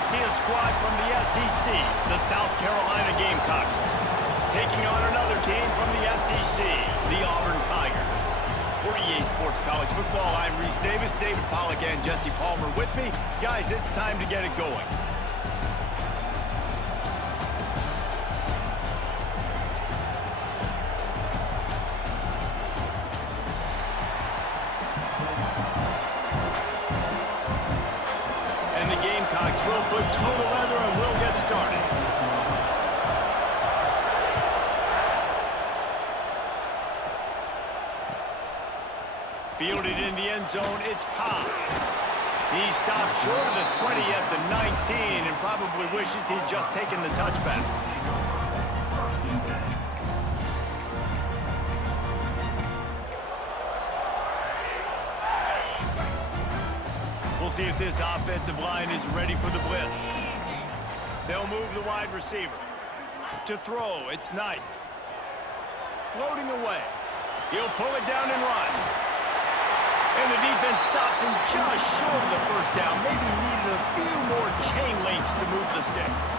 we'll see a squad from the SEC, the South Carolina Gamecocks, taking on another team from the SEC, the Auburn Tigers. For EA Sports College Football, I'm Reese Davis, David Pollack, and Jesse Palmer with me. Guys, it's time to get it going. And the Gamecocks will put total leather and we'll get started. Fielded in the end zone, it's Cobb. He stopped short of the 20 at the 19 and probably wishes he'd just taken the touchback. We'll see if this offensive line is ready for the blitz. They'll move the wide receiver. To throw, it's Knight. Floating away. He'll pull it down and run. And the defense stops him just short of the first down. Maybe needed a few more chain links to move the sticks.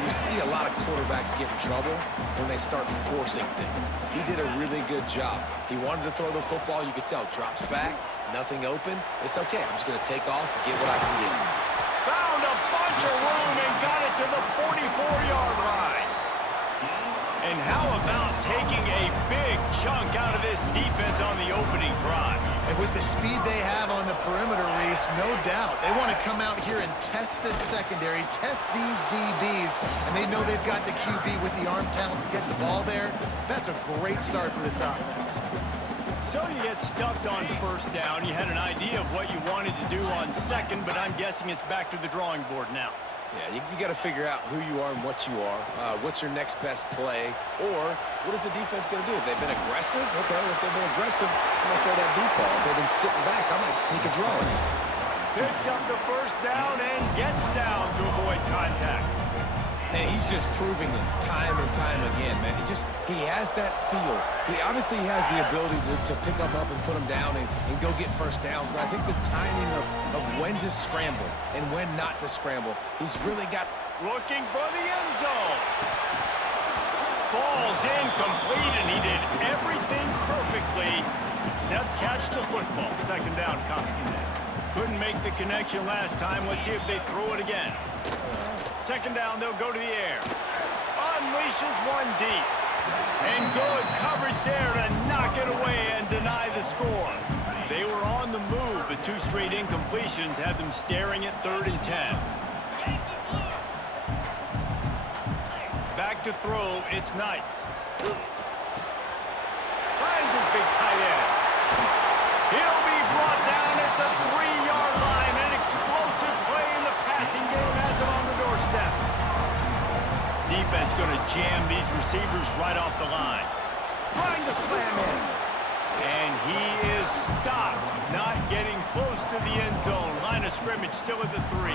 You see a lot of quarterbacks get in trouble when they start forcing things. He did a really good job. He wanted to throw the football. You could tell. Drops back, nothing open. It's okay. I'm just going to take off and get what I can get. Found a bunch of room and got it to the 44-yard line. And how about taking a big chunk out of this defense on the opening drive? And with the speed they have on the perimeter, Reese, no doubt. They want to come out here and test this secondary, test these DBs, and they know they've got the QB with the arm talent to get the ball there. That's a great start for this offense. So you get stuffed on first down. You had an idea of what you wanted to do on second, but I'm guessing it's back to the drawing board now. Yeah, you got to figure out who you are and what you are. What's your next best play? Or what is the defense going to do? If they've been aggressive, okay, if they've been aggressive, I'm going to throw that deep ball. If they've been sitting back, I might sneak a draw in. Picks up the first down and gets down to avoid contact. And he's just proving it time and time again, man. He has that feel. He obviously has the ability to pick them up and put them down and go get first downs. But I think the timing of when to scramble and when not to scramble, he's really got... Looking for the end zone. Falls incomplete, and he did everything perfectly except catch the football. Second down coming. Couldn't make the connection last time. Let's see if they throw it again. Second down, they'll go to the air. Unleashes one deep. And good coverage there to knock it away and deny the score. They were on the move, but two straight incompletions had them staring at 3rd and 10. Back to throw, it's Knight. Finds his big tight end. He'll be brought down at the 3-yard line. An explosive play in the passing game has him on the doorstep. Defense going to jam these receivers right off the line. Trying to slam in. And he is stopped, not getting close to the end zone. Line of scrimmage still at the 3.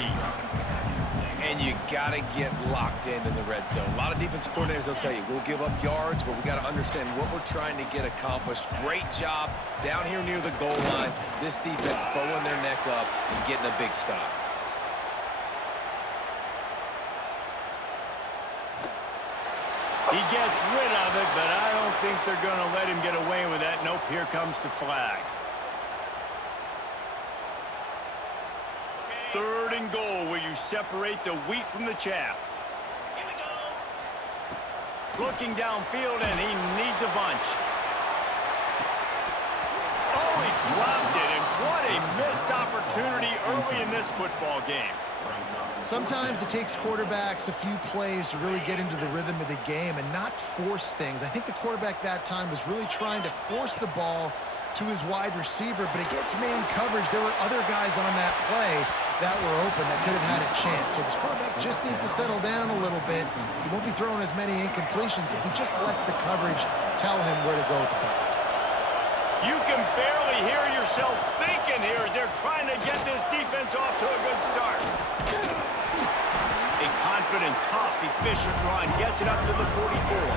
And you got to get locked in the red zone. A lot of defensive coordinators, they'll tell you, we'll give up yards, but we got to understand what we're trying to get accomplished. Great job down here near the goal line. This defense bowing their neck up and getting a big stop. He gets rid of it, but I don't think they're going to let him get away with that. Nope, here comes the flag. 3rd and goal, where you separate the wheat from the chaff. Looking downfield, and he needs a bunch. Oh, he dropped it, and what a missed opportunity early in this football game. Sometimes it takes quarterbacks a few plays to really get into the rhythm of the game and not force things. I think the quarterback that time was really trying to force the ball to his wide receiver, but against man coverage, there were other guys on that play that were open that could have had a chance. So this quarterback just needs to settle down a little bit. He won't be throwing as many incompletions if he just lets the coverage tell him where to go with the ball. You can barely hear yourself thinking here as they're trying to get this defense off to a good start. A confident, tough, efficient run gets it up to the 44.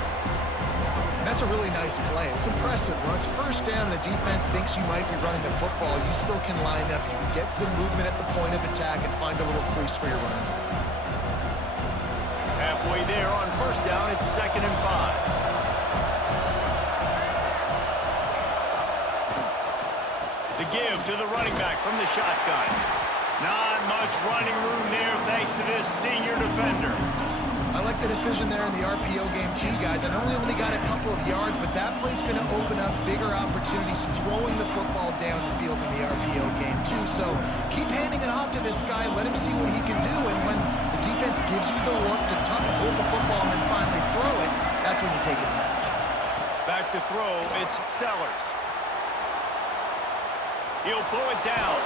And that's a really nice play. It's impressive. When it's first down, the defense thinks you might be running the football. You still can line up. You can get some movement at the point of attack and find a little crease for your running back. Halfway there on first down, it's 2nd and 5. The give to the running back from the shotgun. Not much running room there thanks to this senior defender. I like the decision there in the RPO game too, guys. I know we only got a couple of yards, but that play's going to open up bigger opportunities throwing the football down the field in the RPO game too. So keep handing it off to this guy. Let him see what he can do. And when the defense gives you the look to hold the football and then finally throw it, that's when you take advantage. Back to throw, it's Sellers. He'll pull it down.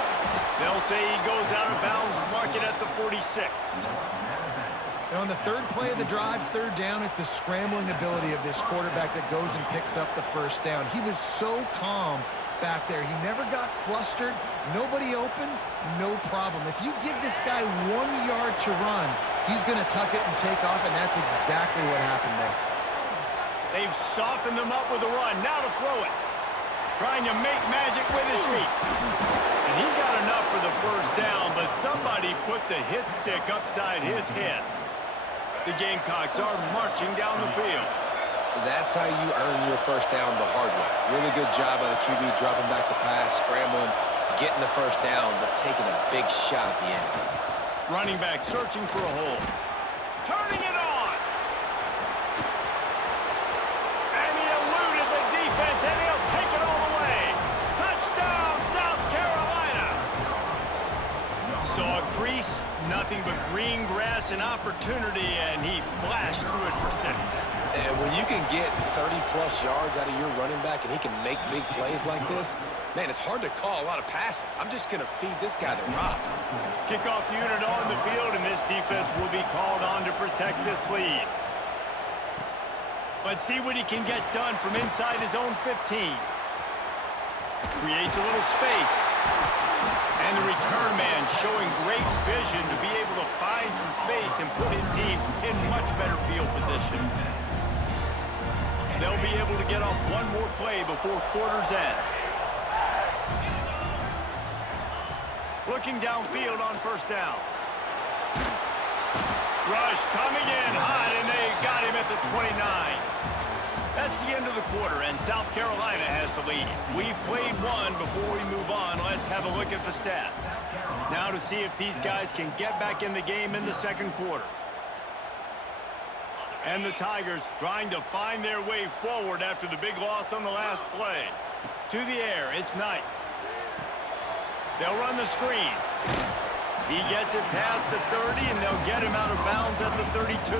They'll say he goes out of bounds, mark it at the 46. And on the third play of the drive, third down, it's the scrambling ability of this quarterback that goes and picks up the first down. He was so calm back there. He never got flustered. Nobody open, no problem. If you give this guy 1 yard to run, he's going to tuck it and take off, and that's exactly what happened there. They've softened them up with a run. Now to throw it. Trying to make magic with his feet. And he got enough for the first down, but somebody put the hit stick upside his head. The Gamecocks are marching down the field. That's how you earn your first down the hard way. Really good job by the QB dropping back the pass, scrambling, getting the first down, but taking a big shot at the end. Running back searching for a hole. Turning it on. And he eluded the defense, and he'll take it all the way. Touchdown, South Carolina. Saw a crease, nothing but green grass and opportunity, and he flashed through it for 6. And when you can get 30-plus yards out of your running back and he can make big plays like this, man, it's hard to call a lot of passes. I'm just going to feed this guy the rock. Kickoff unit on the field, and this defense will be called on to protect this lead. Let's see what he can get done from inside his own 15. Creates a little space. And the return man showing great vision to be able to find some space and put his team in much better field position. They'll be able to get off one more play before quarter's end. Looking downfield on first down. Rush coming in hot, and they got him at the 29. That's the end of the quarter, and South Carolina has the lead. We've played one. Before we move on, let's have a look at the stats. Now to see if these guys can get back in the game in the second quarter. And the Tigers trying to find their way forward after the big loss on the last play. To the air, it's Knight. They'll run the screen. He gets it past the 30, and they'll get him out of bounds at the 32.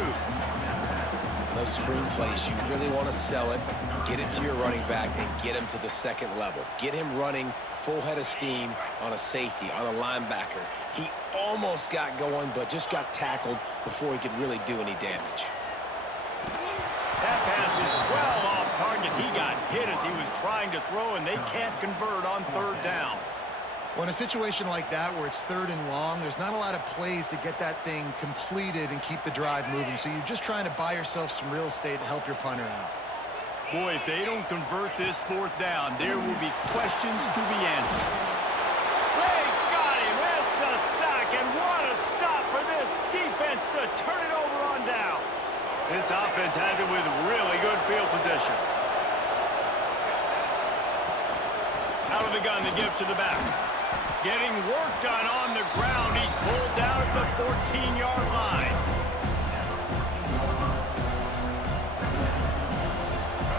Those screen plays, you really want to sell it, get it to your running back, and get him to the second level. Get him running full head of steam on a safety, on a linebacker. He almost got going, but just got tackled before he could really do any damage. That pass is well off target. He got hit as he was trying to throw, and they can't convert on third down. Well, in a situation like that where it's third and long, there's not a lot of plays to get that thing completed and keep the drive moving. So you're just trying to buy yourself some real estate and help your punter out. Boy, if they don't convert this fourth down, there will be questions to be answered. They got him. It's a sack, and what a stop for this defense to turn it over on downs. This offense has it with really good field position. Out of the gun, the give to the back. Getting work done on the ground. He's pulled down at the 14-yard line.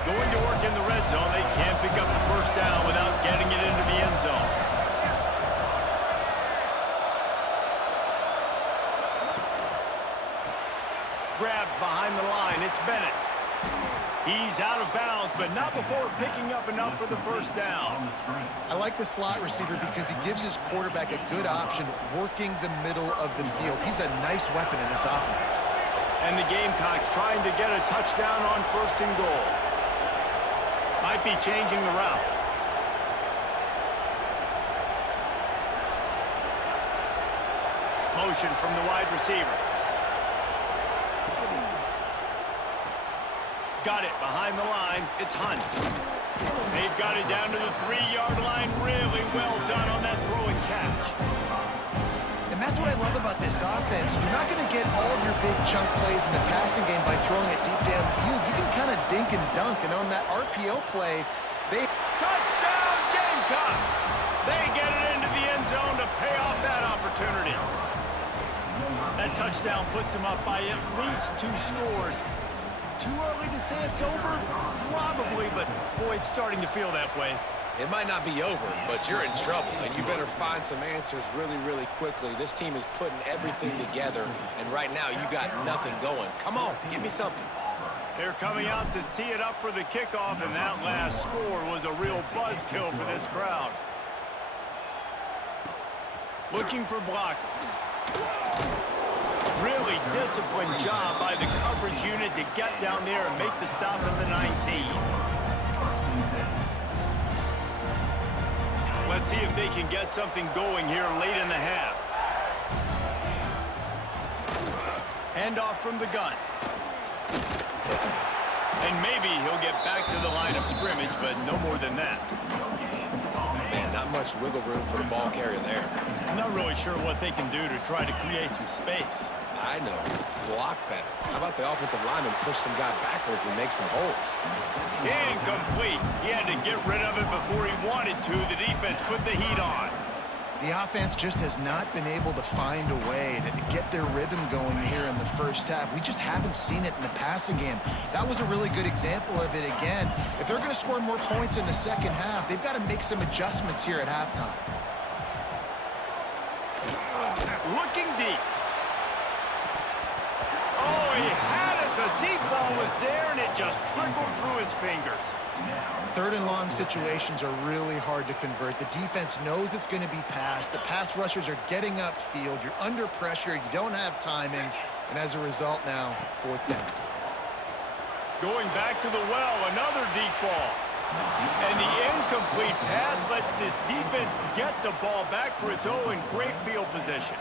Going to work in the red zone. They can't pick up the first down without getting it into the end zone. Grabbed behind the line. It's Bennett. He's out of bounds, but not before picking up enough for the first down. I like the slot receiver because he gives his quarterback a good option working the middle of the field. He's a nice weapon in this offense. And the Gamecocks trying to get a touchdown on first and goal. Might be changing the route. Motion from the wide receiver. got it behind the line. It's Hunt. They've got it down to the 3-yard line. Really well done on that throw and catch. And that's what I love about this offense. You're not going to get all of your big chunk plays in the passing game by throwing it deep down the field. You can kind of dink and dunk, and on that RPO play, they... Touchdown, Gamecocks! They get it into the end zone to pay off that opportunity. That touchdown puts them up by at least 2 scores. Too early to say it's over? Probably, but boy, it's starting to feel that way. It might not be over, but you're in trouble, and you better find some answers really, really quickly. This team is putting everything together, and right now you got nothing going. Come on, give me something. They're coming out to tee it up for the kickoff, and that last score was a real buzzkill for this crowd. Looking for blockers. Really disciplined job by the coverage unit to get down there and make the stop at the 19. Let's see if they can get something going here late in the half. Handoff from the gun. And maybe he'll get back to the line of scrimmage, but no more than that. Man, not much wiggle room for the ball carrier there. I'm not really sure what they can do to try to create some space. I know. Block better. How about the offensive lineman push some guy backwards and make some holes? Incomplete. He had to get rid of it before he wanted to. The defense put the heat on. The offense just has not been able to find a way to get their rhythm going here in the first half. We just haven't seen it in the passing game. That was a really good example of it again. If they're going to score more points in the second half, they've got to make some adjustments here at halftime. Looking deep. Oh, he had it. The deep ball was there, and it just trickled through his fingers. 3rd and long situations are really hard to convert. The defense knows it's going to be passed. The pass rushers are getting upfield. You're under pressure. You don't have timing. And as a result now, 4th down. Going back to the well, another deep ball. And the incomplete pass lets this defense get the ball back for its own great field position.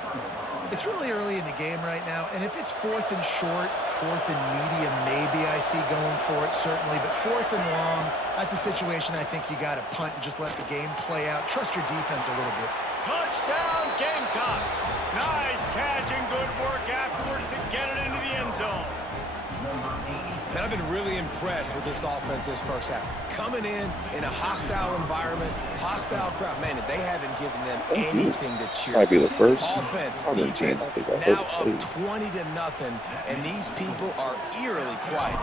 It's really early in the game right now, and if it's 4th and short, 4th and medium, maybe I see going for it, certainly. But 4th and long, that's a situation I think you got to punt and just let the game play out. Trust your defense a little bit. Touchdown, Gamecocks! Nice catch and good work afterwards to get it into the end zone. Man, I've been really impressed with this offense this first half. Coming in a hostile environment, hostile crowd. Man, they haven't given them anything to cheer. Might be the first. Offense, Defense, defense, now up 20-0, and these people are eerily quiet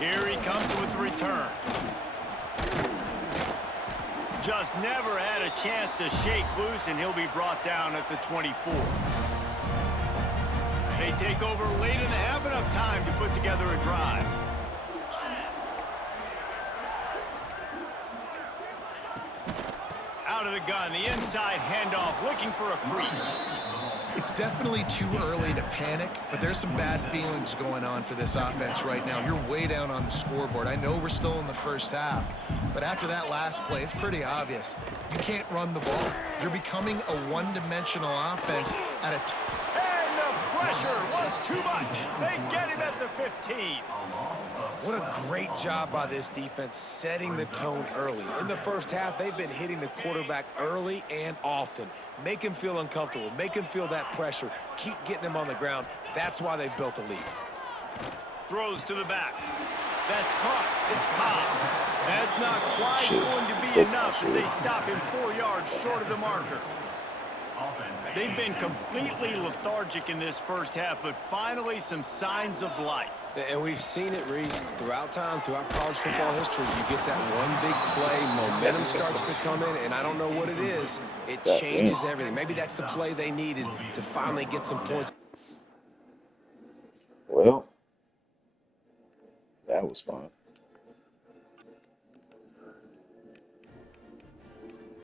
in here. Here he comes with the return. Just never had a chance to shake loose, and he'll be brought down at the 24. They take over late in the half, enough time to put together a drive. Out of the gun, the inside handoff, looking for a crease. It's definitely too early to panic, but there's some bad feelings going on for this offense right now. You're way down on the scoreboard. I know we're still in the first half, but after that last play, it's pretty obvious. You can't run the ball. You're becoming a one-dimensional offense at a time. And the pressure was too much. They get him at the 15. What a great job by this defense setting the tone early. In the first half, they've been hitting the quarterback early and often. Make him feel uncomfortable. Make him feel that pressure. Keep getting him on the ground. That's why they've built a lead. Throws to the back. That's caught. It's Cobb. That's not quite going to be enough as they stop him 4 yards short of the marker. They've been completely lethargic in this first half, but finally some signs of life. And we've seen it, Reese, throughout time, throughout college football history. You get that one big play, momentum starts to come in, and I don't know what it is. It changes everything. Maybe that's the play they needed to finally get some points. Well, that was fun.